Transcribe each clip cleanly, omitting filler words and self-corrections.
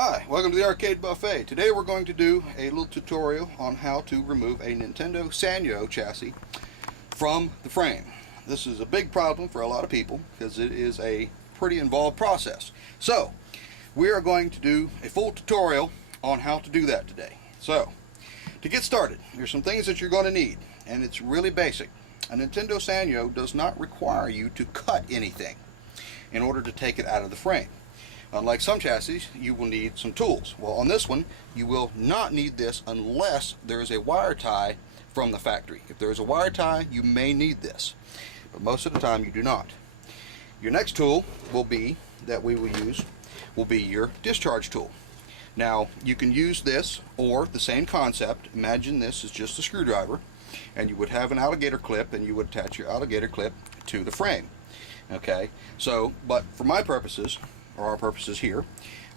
Hi, welcome to the Arcade Buffet. Today we're going to do a little tutorial on how to remove a Nintendo Sanyo chassis from the frame. This is a big problem for a lot of people because it is a pretty involved process. So, we are going to do a full tutorial on how to do that today. So, to get started, there's some things that you're going to need, and it's really basic. A Nintendo Sanyo does not require you to cut anything in order to take it out of the frame. Unlike some chassis, you will need some tools. Well, on this one, you will not need this unless there is a wire tie from the factory. If there is a wire tie, you may need this, but most of the time you do not. Your next tool that we will use will be your discharge tool. Now, you can use this or the same concept. Imagine this is just a screwdriver, and you would have an alligator clip, and you would attach your alligator clip to the frame. Okay, so, but for my purposes, or our purposes here,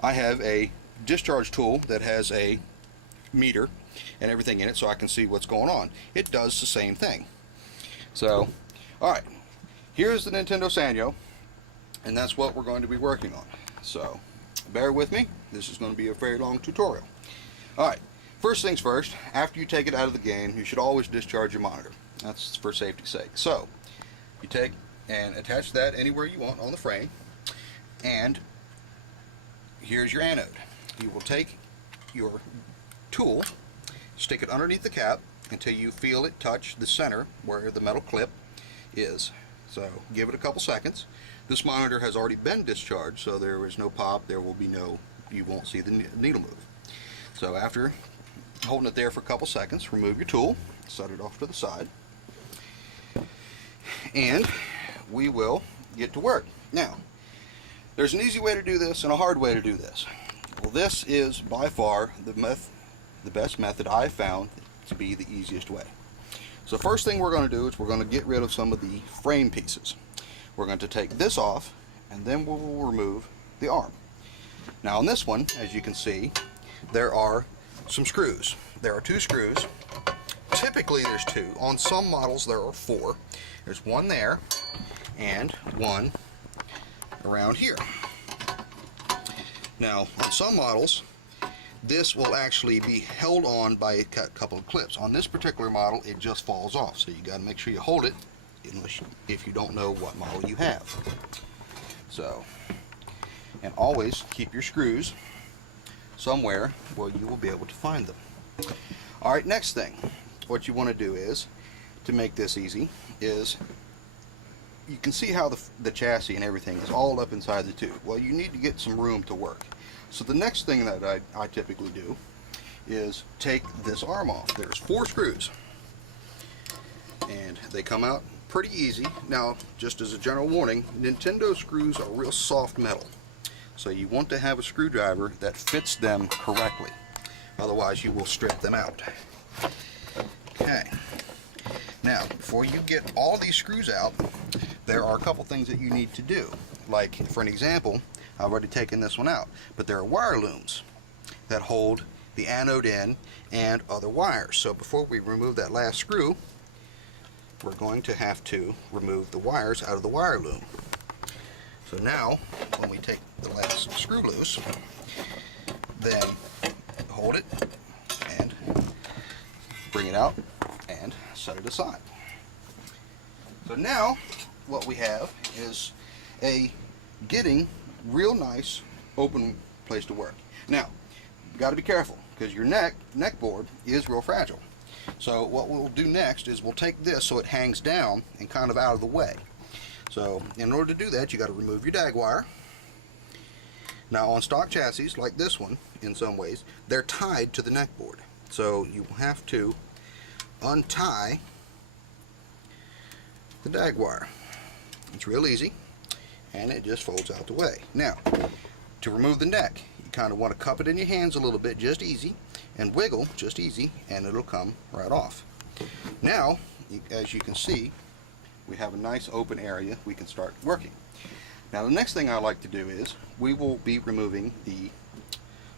I have a discharge tool that has a meter and everything in it so I can see what's going on. It does the same thing. So, alright, here's the Nintendo Sanyo, and that's what we're going to be working on. So, bear with me, this is going to be a very long tutorial. Alright, first things first, after you take it out of the game, you should always discharge your monitor. That's for safety's sake. So, you take and attach that anywhere you want on the frame, and here's your anode. You will take your tool, stick it underneath the cap until you feel it touch the center where the metal clip is. So give it a couple seconds. This monitor has already been discharged, so there is no pop, there will be no, you won't see the needle move. So after holding it there for a couple seconds, remove your tool, set it off to the side, and we will get to work. Now, there's an easy way to do this and a hard way to do this. Well, this is by far the best method I've found to be the easiest way. So first thing we're going to do is we're going to get rid of some of the frame pieces. We're going to take this off, and then we'll remove the arm. Now on this one, as you can see, there are some screws. There are two screws. Typically there's two. On some models there are four. There's one there and one around here. Now on some models this will actually be held on by a couple of clips. On this particular model it just falls off, so you got to make sure you hold it if you don't know what model you have. So, and always keep your screws somewhere where you will be able to find them. Alright, next thing what you want to do is, to make this easy, is you can see how the chassis and everything is all up inside the tube. Well, you need to get some room to work. So the next thing that I typically do is take this arm off. There's four screws, and they come out pretty easy. Now, just as a general warning, Nintendo screws are real soft metal, so you want to have a screwdriver that fits them correctly. Otherwise, you will strip them out. Okay. Now, before you get all these screws out, there are a couple things that you need to do. Like, for an example, I've already taken this one out, but there are wire looms that hold the anode in and other wires. So before we remove that last screw, we're going to have to remove the wires out of the wire loom. So now, when we take the last screw loose, then hold it and bring it out and set it aside. So now what we have is a getting real nice open place to work. Now you got to be careful because your neck board is real fragile. So what we'll do next is we'll take this so it hangs down and kind of out of the way. So in order to do that, you got to remove your dag wire. Now on stock chassis like this one, in some ways they're tied to the neck board, so you will have to untie the dag wire. It's real easy, and it just folds out the way. Now, to remove the neck, you kind of want to cup it in your hands a little bit, just easy, and wiggle just easy, and it'll come right off. Now, as you can see, we have a nice open area we can start working. Now, the next thing I like to do is we will be removing the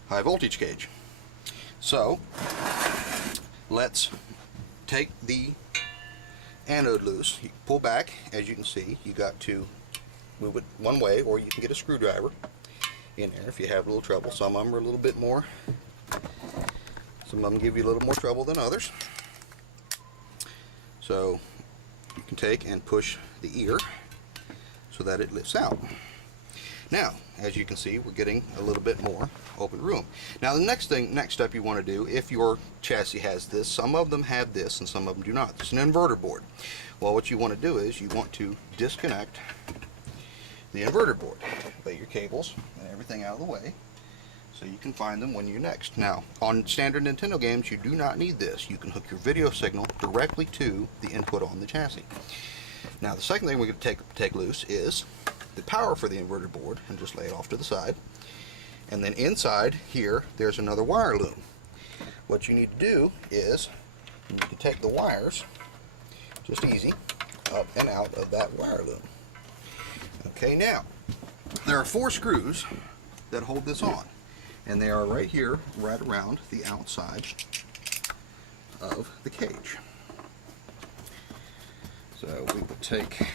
high voltage cage. So, let's take the anode loose. You pull back, as you can see. You got to move it one way, or you can get a screwdriver in there if you have a little trouble. Some of them are a little bit more, some of them give you a little more trouble than others. So you can take and push the ear so that it lifts out. Now, as you can see, we're getting a little bit more open room. Now, the next step you want to do, if your chassis has this, some of them have this and some of them do not. It's an inverter board. Well, what you want to do is you want to disconnect the inverter board. Lay your cables and everything out of the way so you can find them when you're next. Now, on standard Nintendo games, you do not need this. You can hook your video signal directly to the input on the chassis. Now, the second thing we're going to take loose is the power for the inverter board, and just lay it off to the side. And then inside here, there's another wire loom. What you need to do is you can take the wires, just easy, up and out of that wire loom. Okay, now, there are 4 screws that hold this on, and they are right here, right around the outside of the cage. So we will take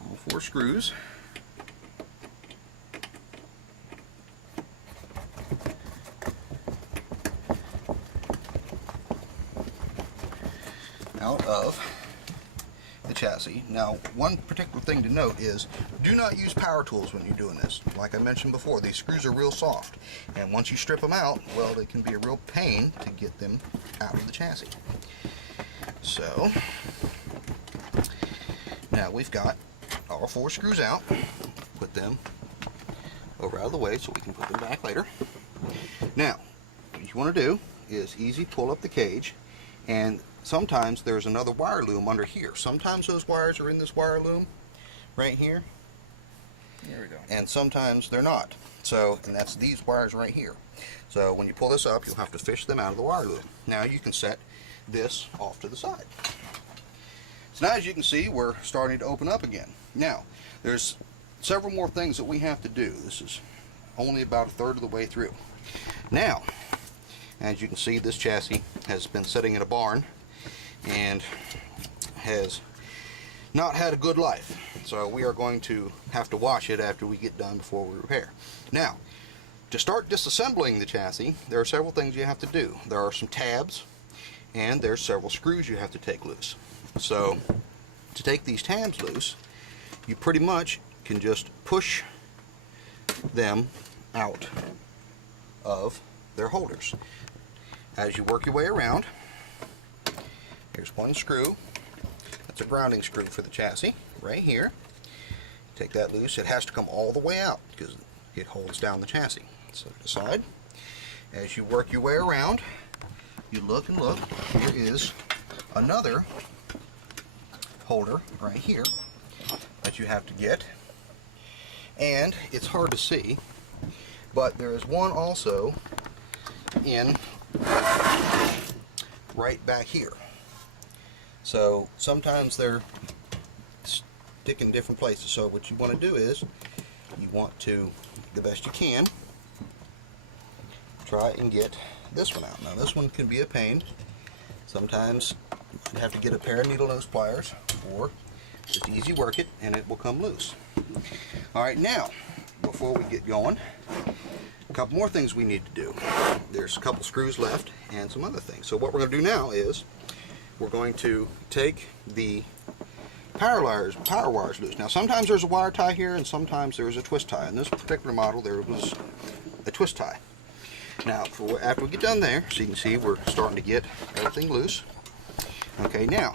all 4 screws, out of the chassis. Now, one particular thing to note is do not use power tools when you're doing this. Like I mentioned before, these screws are real soft, and once you strip them out, well, they can be a real pain to get them out of the chassis. So now we've got all 4 screws out. Put them over out of the way so we can put them back later. Now, what you want to do is easy pull up the cage, and sometimes there's another wire loom under here. Sometimes those wires are in this wire loom right here. There we go. And sometimes they're not. So, and that's these wires right here. So when you pull this up, you'll have to fish them out of the wire loom. Now you can set this off to the side. So now, as you can see, we're starting to open up again. Now, there's several more things that we have to do. This is only about a third of the way through. Now, as you can see, this chassis has been sitting in a barn and has not had a good life. So we are going to have to wash it after we get done before we repair. Now, to start disassembling the chassis, there are several things you have to do. There are some tabs, and there's several screws you have to take loose. So to take these tabs loose, you pretty much can just push them out of their holders. As you work your way around, here's one screw. That's a grounding screw for the chassis right here. Take that loose. It has to come all the way out because it holds down the chassis. Set it aside. As you work your way around, you look and look. Here is another holder right here that you have to get. And it's hard to see, but there is one also in right back here. So sometimes they're stick in different places. So what you want to do is you want to, the best you can, try and get this one out. Now this one can be a pain. Sometimes you have to get a pair of needle nose pliers, or just easy work it and it will come loose. Alright, now before we get going, a couple more things we need to do. There's a couple screws left and some other things. So what we're going to do now is we're going to take the power wires loose. Now sometimes there's a wire tie here and sometimes there's a twist tie. In this particular model there was a twist tie. Now after we get done there, so you can see we're starting to get everything loose. Okay, now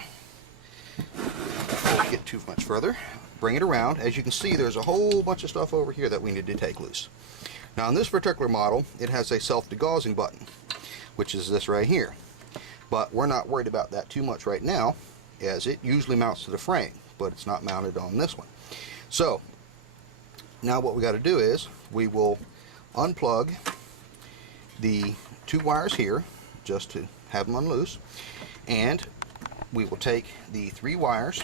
before we get too much further, bring it around. As you can see, there's a whole bunch of stuff over here that we need to take loose. Now in this particular model, it has a self-degaussing button, which is this right here. But we're not worried about that too much right now, as it usually mounts to the frame, but it's not mounted on this one. So now what we got to do is we will unplug the 2 wires here just to have them unloose, and we will take the 3 wires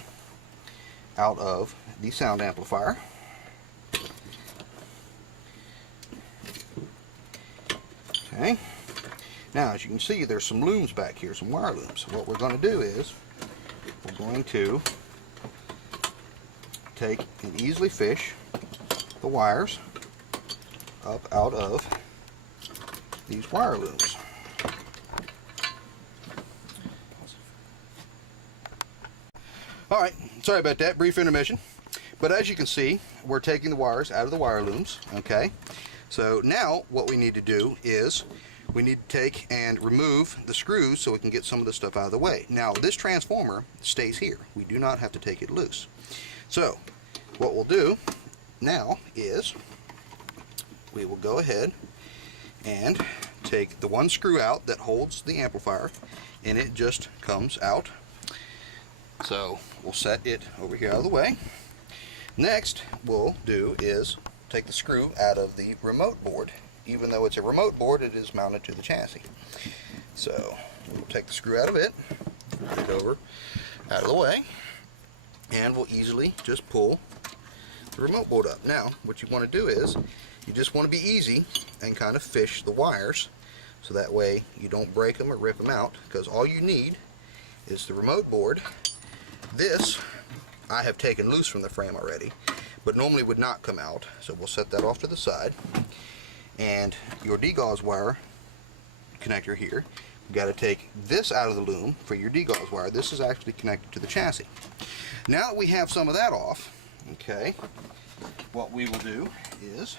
out of the sound amplifier. Okay. Now, as you can see, there's some looms back here, some wire looms. So what we're going to do is we're going to take and easily fish the wires up out of these wire looms. Alright, sorry about that, brief intermission. But as you can see, we're taking the wires out of the wire looms, okay? So now what we need to do is we need to take and remove the screws so we can get some of the stuff out of the way. Now this transformer stays here. We do not have to take it loose. So what we'll do now is we will go ahead and take the one screw out that holds the amplifier, and it just comes out. So we'll set it over here out of the way. Next we'll do is take the screw out of the remote board. Even though it's a remote board, it is mounted to the chassis. So we'll take the screw out of it, put it over out of the way, and we'll easily just pull the remote board up. Now what you want to do is you just want to be easy and kind of fish the wires so that way you don't break them or rip them out, because all you need is the remote board. This I have taken loose from the frame already, but normally would not come out, so we'll set that off to the side. And your degauss wire connector here, you've got to take this out of the loom for your degauss wire. This is actually connected to the chassis. Now that we have some of that off, okay, what we will do is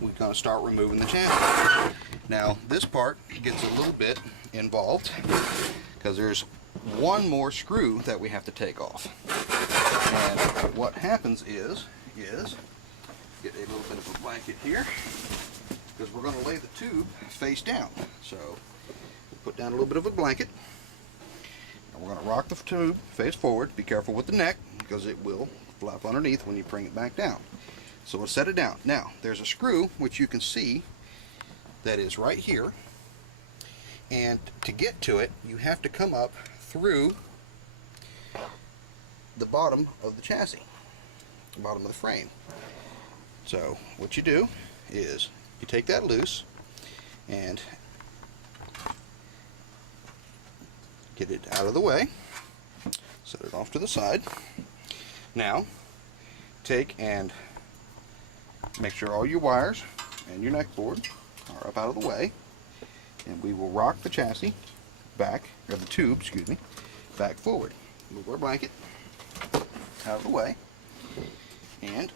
we're going to start removing the chassis. Now this part gets a little bit involved because there's one more screw that we have to take off. And what happens is get a little bit of a blanket here, because we're going to lay the tube face down. So we'll put down a little bit of a blanket, and we're going to rock the tube face forward. Be careful with the neck, because it will flap underneath when you bring it back down. So we'll set it down. Now there's a screw which you can see that is right here, and to get to it you have to come up through the bottom of the chassis, the bottom of the frame. So what you do is you take that loose and get it out of the way, set it off to the side. Now take and make sure all your wires and your neck board are up out of the way, and we will rock the chassis back, or the tube, excuse me, back forward. Move our blanket out of the way and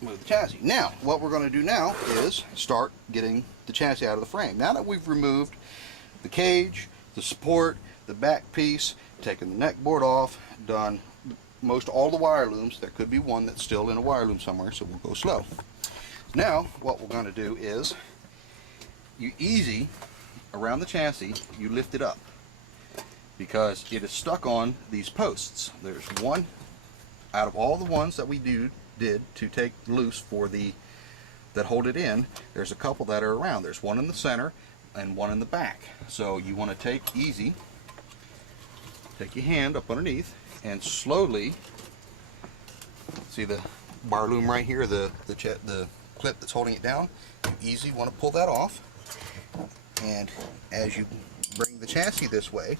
move the chassis. Now what we're going to do now is start getting the chassis out of the frame. Now that we've removed the cage, the support, the back piece, taken the neck board off, done most all the wire looms, there could be one that's still in a wire loom somewhere, so we'll go slow. Now what we're going to do is you easy around the chassis, you lift it up, because it is stuck on these posts. There's one out of all the ones that we did to take loose for that hold it in. There's a couple that are around. There's one in the center and one in the back. So you want to take your hand up underneath and slowly, see the bar loom right here, the clip that's holding it down, you easily want to pull that off, and as you bring the chassis this way,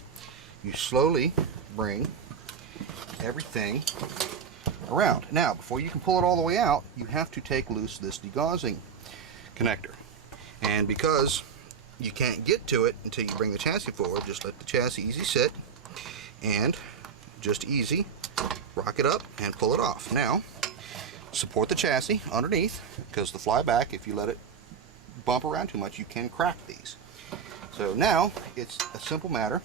you slowly bring everything around. Now before you can pull it all the way out, you have to take loose this degaussing connector, and because you can't get to it until you bring the chassis forward, just let the chassis easy sit and just easy rock it up and pull it off. Now support the chassis underneath, because the flyback, if you let it bump around too much, you can crack these. So now it's a simple matter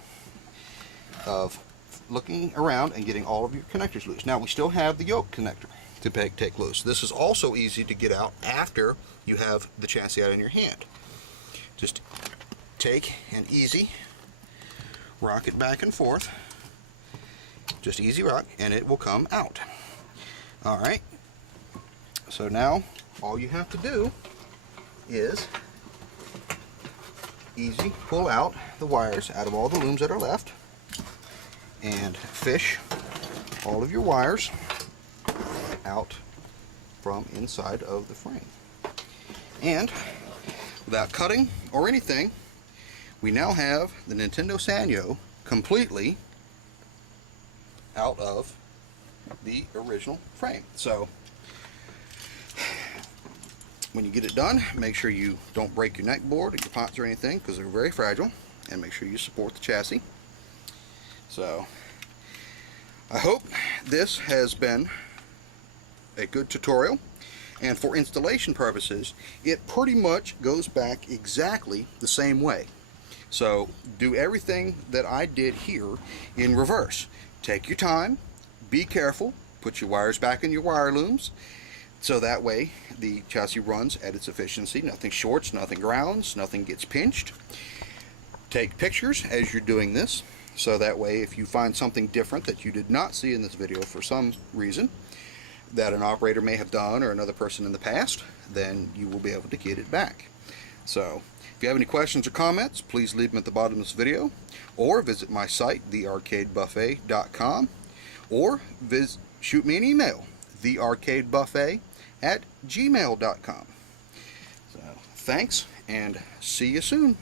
of looking around and getting all of your connectors loose. Now we still have the yoke connector to take loose. This is also easy to get out after you have the chassis out in your hand. Just take and easy rock it back and forth, just easy rock, and it will come out. Alright, so now all you have to do is easy pull out the wires out of all the looms that are left and fish all of your wires out from inside of the frame. And without cutting or anything, we now have the Nintendo Sanyo completely out of the original frame. So when you get it done, make sure you don't break your neck board or your pots or anything, because they're very fragile, and make sure you support the chassis. So I hope this has been a good tutorial, and for installation purposes it pretty much goes back exactly the same way. So do everything that I did here in reverse. Take your time, be careful, put your wires back in your wire looms, so that way the chassis runs at its efficiency. Nothing shorts, nothing grounds, nothing gets pinched. Take pictures as you're doing this, so that way if you find something different that you did not see in this video for some reason that an operator may have done or another person in the past, then you will be able to get it back. So if you have any questions or comments, please leave them at the bottom of this video, or visit my site, thearcadebuffet.com, or shoot me an email, thearcadebuffet@gmail.com. So thanks, and see you soon.